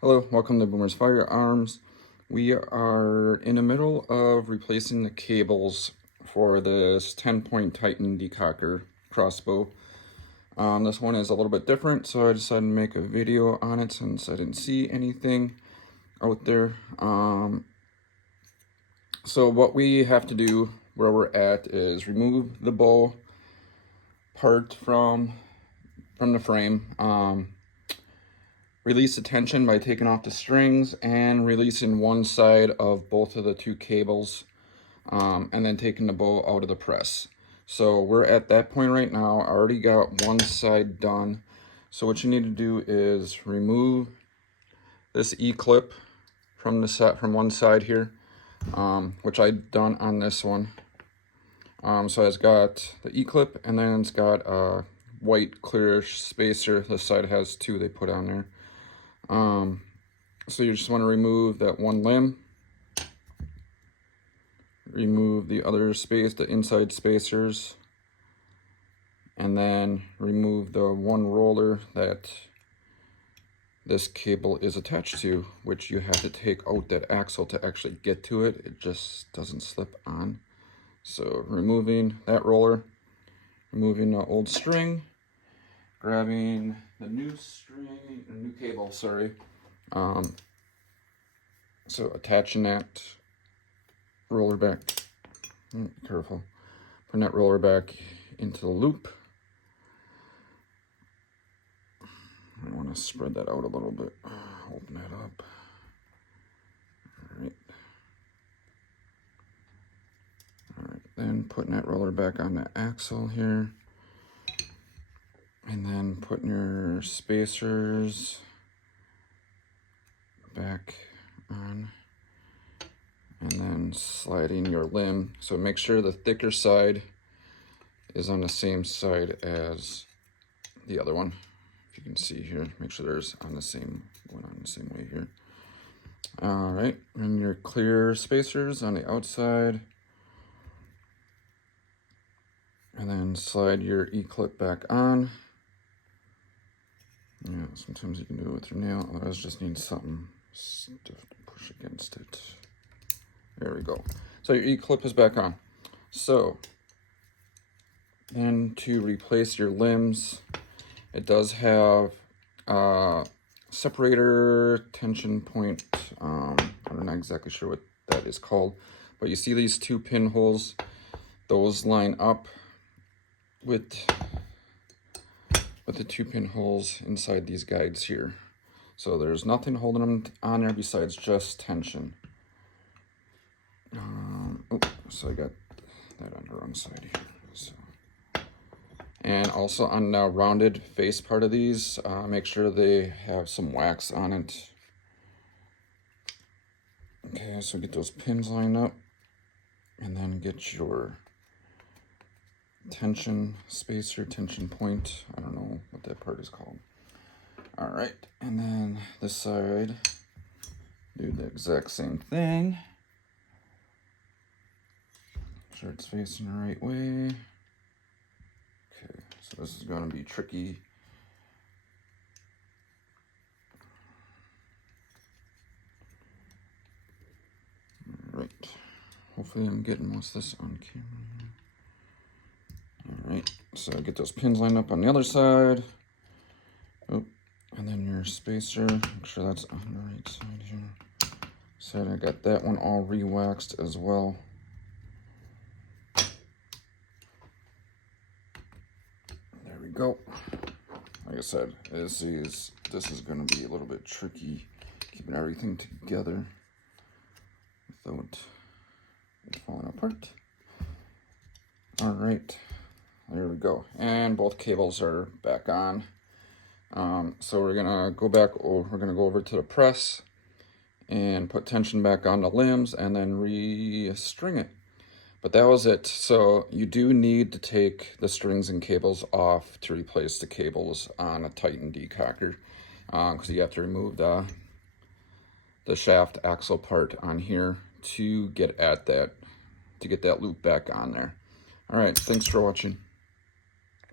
Hello, welcome to Boomer's Firearms. We are in the middle of replacing the cables for this 10-point Titan decocker crossbow. This one is a little bit different, so I decided to make a video on it since I didn't see anything out there. So what we have to do where we're at is remove the bow part from the frame. Release the tension by taking off the strings and releasing one side of both of the two cables, and then taking the bow out of the press. So we're at that point right now. I already got one side done. So what you need to do is remove this E-clip from one side here, which I've done on this one. So it's got the E-clip, and then it's got a white clear spacer. This side has two they put on there. So you just want to remove that one limb, remove the other space, the inside spacers, and then remove the one roller that this cable is attached to, which you have to take out that axle to actually get to it. It just doesn't slip on. So removing that roller, removing the old string, grabbing the new cable, sorry. So attaching that roller back, careful, putting that roller back into the loop. I want to spread that out a little bit, open that up. All right, then putting that roller back on the axle here. And then putting your spacers back on, and then sliding your limb. So make sure the thicker side is on the same side as the other one. If you can see here, make sure there's going on the same way here. All right, and your clear spacers on the outside. And then slide your E-clip back on. Yeah, sometimes you can do it with your nail, otherwise just need something stiff to push against it. There we go. So your E-clip is back on. So then to replace your limbs, it does have separator tension point. I'm not exactly sure what that is called, but you see these two pinholes, those line up with the two pinholes inside these guides here. So there's nothing holding them on there besides just tension. So I got that on the wrong side here. So. And also on the rounded face part of these, make sure they have some wax on it. Okay, so get those pins lined up, and then get your tension spacer, tension point. I don't know what that part is called. All right, and then this side, do the exact same thing. Make sure it's facing the right way. Okay, so this is going to be tricky. All right, hopefully I'm getting most of this on camera. All right, so get those pins lined up on the other side. Oh, and then your spacer, make sure that's on the right side here. So I got that one all re-waxed as well. There we go. Like I said, this is going to be a little bit tricky, keeping everything together without it falling apart. All right. There we go, and both cables are back on. So we're gonna go over to the press and put tension back on the limbs and then re-string it. But that was it. So you do need to take the strings and cables off to replace the cables on a Titan decocker, because you have to remove the shaft axle part on here to get at that, to get that loop back on there. All right, thanks for watching.